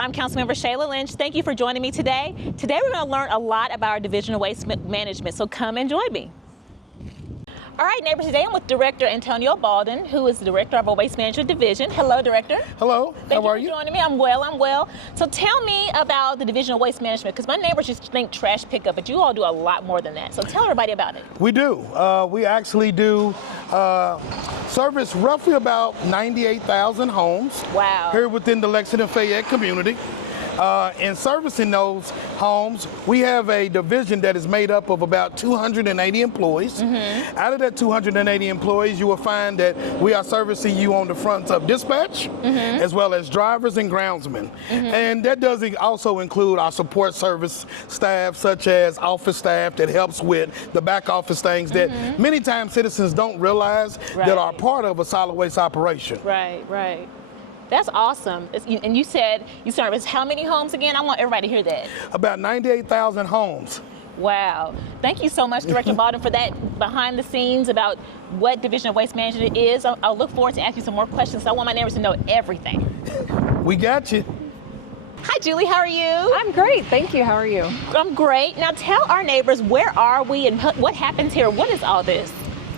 I'm Councilmember Shayla Lynch. Thank you for joining me today. Today we're going to learn a lot about our Division of Waste Management, so come and join me. All right, neighbors, today I'm with Director Antonio Baldwin, who is the Director of our Waste Management Division. Hello, Director. Hello, how are you? Thank you for joining me. I'm well. So tell me about the Division of Waste Management, because my neighbors just think trash pickup, but you all do a lot more than that. So tell everybody about it. We do. We actually do service roughly about 98,000 homes. Wow. Here within the Lexington Fayette community. In servicing those homes, we have a division that is made up of about 280 employees. Mm-hmm. Out of that 280 employees, you will find that we are servicing you on the front of dispatch, mm-hmm. as well as drivers and groundsmen. Mm-hmm. And that does also include our support service staff, such as office staff that helps with the back office things that mm-hmm. many times citizens don't realize that are part of a solid waste operation. Right. That's awesome. And you said you service how many homes again? I want everybody to hear that. About 98,000 homes. Wow. Thank you so much, Director Baldwin, for that behind the scenes about what Division of Waste Management is. I'll look forward to asking some more questions. I want my neighbors to know everything. We got you. Hi, Julie. How are you? I'm great. Thank you. How are you? I'm great. Now tell our neighbors, where are we and what happens here? What is all this?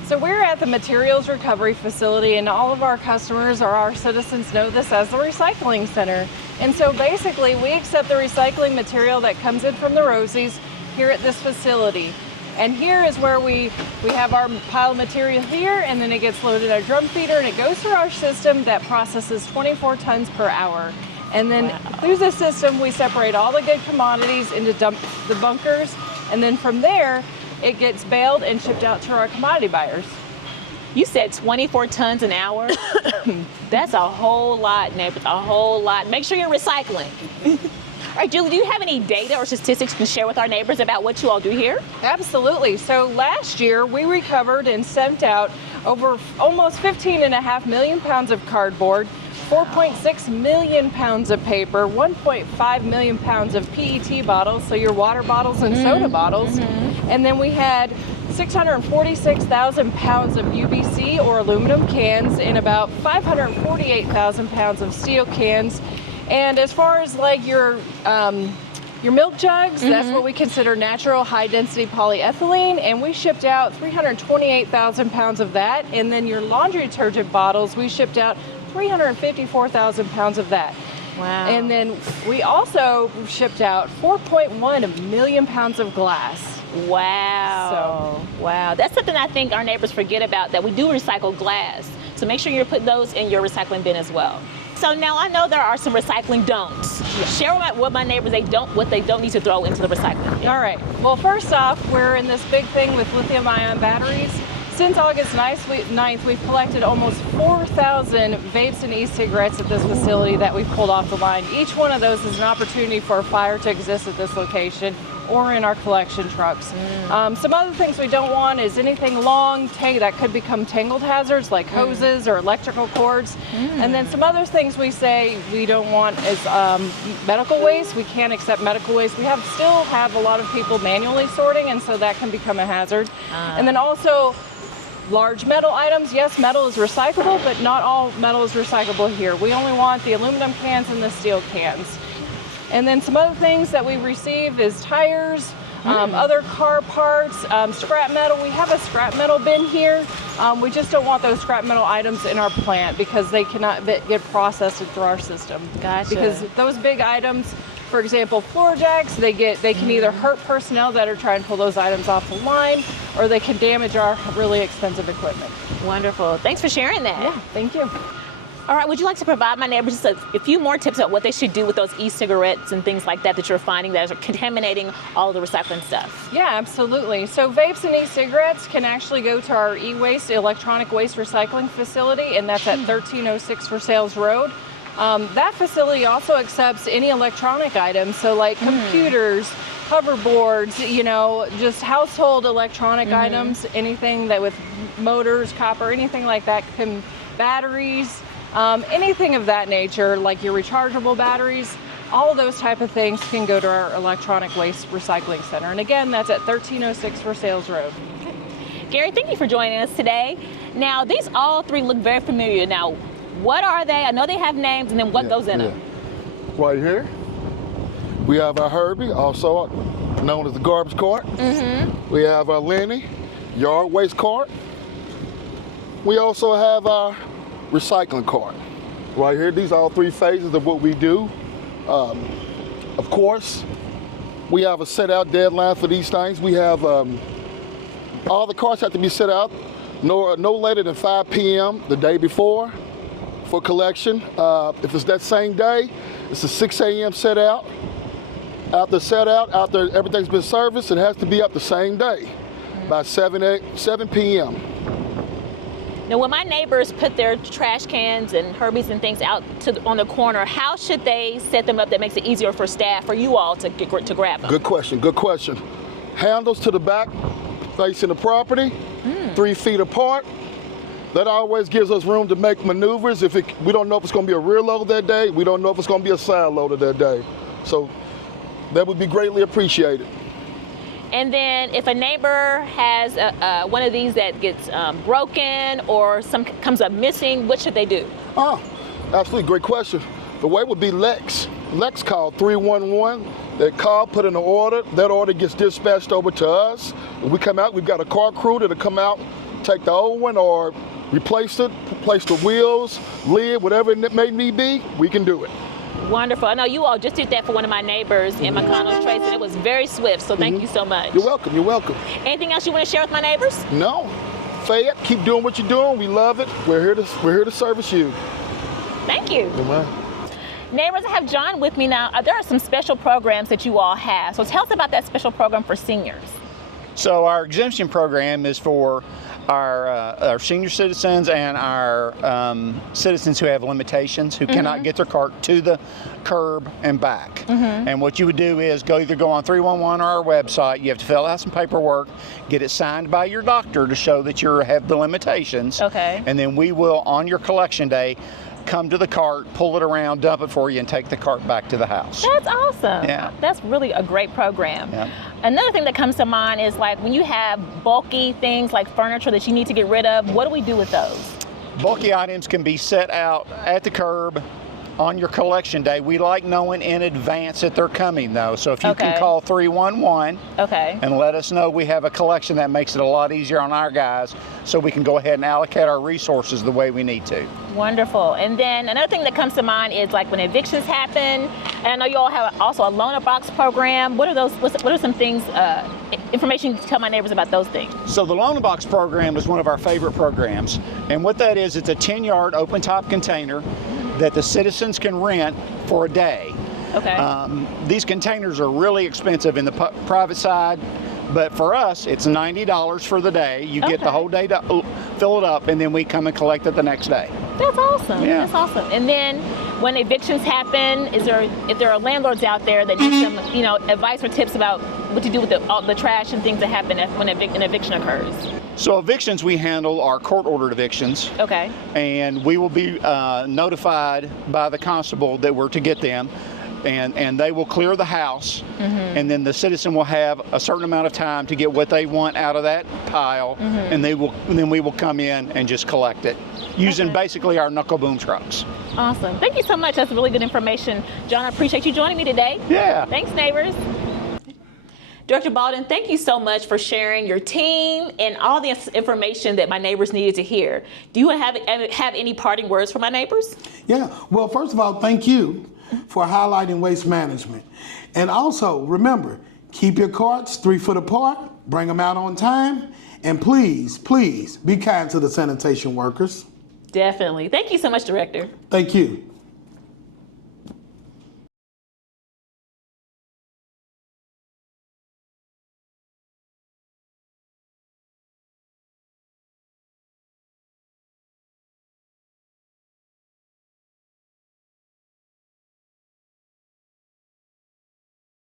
So we're at the materials recovery facility, and all of our customers or our citizens know this as the recycling center. And so basically we accept the recycling material that comes in from the Rosies here at this facility. And here is where we have our pile of material here, and then it gets loaded in a drum feeder and it goes through our system that processes 24 tons per hour. And then through the system we separate all the good commodities into the bunkers, and then from there it gets baled and shipped out to our commodity buyers. You said 24 tons an hour? That's a whole lot, neighbors, a whole lot. Make sure you're recycling. All right, Julie, do you have any data or statistics you can share with our neighbors about what you all do here? Absolutely. So last year we recovered and sent out over almost 15.5 million pounds of cardboard, 4.6 million pounds of paper, 1.5 million pounds of PET bottles, so your water bottles and soda bottles. Mm-hmm. And then we had 646,000 pounds of UBC or aluminum cans and about 548,000 pounds of steel cans. And as far as like your milk jugs, mm-hmm. that's what we consider natural high density polyethylene, and we shipped out 328,000 pounds of that. And then your laundry detergent bottles, we shipped out 354,000 pounds of that. Wow. And then we also shipped out 4.1 million pounds of glass. Wow. Wow. That's something I think our neighbors forget about, that we do recycle glass. So make sure you're putting those in your recycling bin as well. So now I know there are some recycling don'ts. Yeah. Share what my neighbors what they don't need to throw into the recycling bin. All right. Well, first off, we're in this big thing with lithium-ion batteries. Since August 9th, we've collected almost 4,000 vapes and e-cigarettes at this facility that we've pulled off the line. Each one of those is an opportunity for a fire to exist at this location or in our collection trucks. Some other things we don't want is anything long that could become tangled hazards like hoses or electrical cords. And then some other things we say we don't want is medical waste. We can't accept medical waste. We still have a lot of people manually sorting, and so that can become a hazard. And then also large metal items. Yes, metal is recyclable, but not all metal is recyclable here. We only want the aluminum cans and the steel cans. And then some other things that we receive is tires, other car parts, scrap metal. We have a scrap metal bin here. We just don't want those scrap metal items in our plant because they cannot get processed through our system. Gotcha. Because those big items, for example, floor jacks, they can either hurt personnel that are trying to pull those items off the line, or they can damage our really expensive equipment. Wonderful. Thanks for sharing that. Yeah, thank you. All right, would you like to provide my neighbors just a few more tips about what they should do with those e-cigarettes and things like that you're finding that are contaminating all of the recycling stuff? Yeah, absolutely. So vapes and e-cigarettes can actually go to our e-waste, electronic waste recycling facility, and that's at 1306 Versailles Road. That facility also accepts any electronic items, so like computers, hoverboards, just household electronic items, anything that with motors, copper, anything like that, batteries, anything of that nature, like your rechargeable batteries, all of those type of things can go to our electronic waste recycling center. And again, that's at 1306 Versailles Road. Gary, thank you for joining us today. Now, these all three look very familiar. Now, what are they? I know they have names, and then what goes in them? right here. We have our Herbie, also known as the garbage cart. We have our Lenny, yard waste cart. We also have our recycling cart. Right here, these are all three phases of what we do. Of course, we have a set out deadline for these things. We have, all the carts have to be set out no later than 5 p.m. the day before for collection. If it's that same day, it's a 6 a.m. set out. After everything's been serviced, it has to be up the same day by 7 p.m. Now, when my neighbors put their trash cans and Herbies and things out on the corner, how should they set them up that makes it easier for staff or you all to grab them? Good question. Handles to the back, facing the property, 3 feet apart. That always gives us room to make maneuvers. We don't know if it's going to be a rear load that day. We don't know if it's going to be a side loader that day. So that would be greatly appreciated. And then if a neighbor has one of these that gets broken or comes up missing, what should they do? Oh, absolutely, great question. The way would be Lex. Lex called 311. They call, put in an order. That order gets dispatched over to us. When we come out, we've got a car crew that'll come out, take the old one or replace it, replace the wheels, lid, whatever it may be, we can do it. Wonderful. I know you all just did that for one of my neighbors in McConnell's Trace, and it was very swift, so thank you so much. You're welcome, you're welcome. Anything else you want to share with my neighbors? No. Fayette, keep doing what you're doing. We love it. We're here to service you. Thank you. Goodbye. Neighbors, I have John with me now. There are some special programs that you all have, so tell us about that special program for seniors. So our exemption program is for our senior citizens and our citizens who have limitations, who cannot get their cart to the curb and back. And what you would do is either go on 311 or our website. You have to fill out some paperwork, get it signed by your doctor to show that you have the limitations. Okay. And then we will, on your collection day, come to the cart, pull it around, dump it for you, and take the cart back to the house. That's awesome. Yeah. That's really a great program. Yeah. Another thing that comes to mind is like when you have bulky things like furniture that you need to get rid of, what do we do with those? Bulky items can be set out at the curb on your collection day. We like knowing in advance that they're coming though. So if you can call 311 and let us know we have a collection, that makes it a lot easier on our guys so we can go ahead and allocate our resources the way we need to. Wonderful. And then another thing that comes to mind is like when evictions happen, and I know you all have also a loaner box program. What are those? What are some things, information you can tell my neighbors about those things? So the loaner box program is one of our favorite programs. And what that is, it's a 10-yard open top container that the citizens can rent for a day. Okay. These containers are really expensive in the private side, but for us, it's $90 for the day. You get the whole day to fill it up, and then we come and collect it the next day. That's awesome. Yeah. That's awesome. And then when evictions happen, if there are landlords out there that need some, advice or tips about what to do with all the trash and things that happen when an eviction occurs? So evictions, we handle our court-ordered evictions. Okay. And we will be notified by the constable that we're to get them. And they will clear the house, and then the citizen will have a certain amount of time to get what they want out of that pile, and then we will come in and just collect it using basically our knuckle boom trucks. Awesome. Thank you so much. That's really good information. John, I appreciate you joining me today. Yeah. Thanks, neighbors. Director Baldwin, thank you so much for sharing your team and all the information that my neighbors needed to hear. Do you have any parting words for my neighbors? Yeah. Well, first of all, thank you for highlighting waste management. And also, remember, keep your carts 3 foot apart, bring them out on time, and please, please be kind to the sanitation workers. Definitely. Thank you so much, Director. Thank you.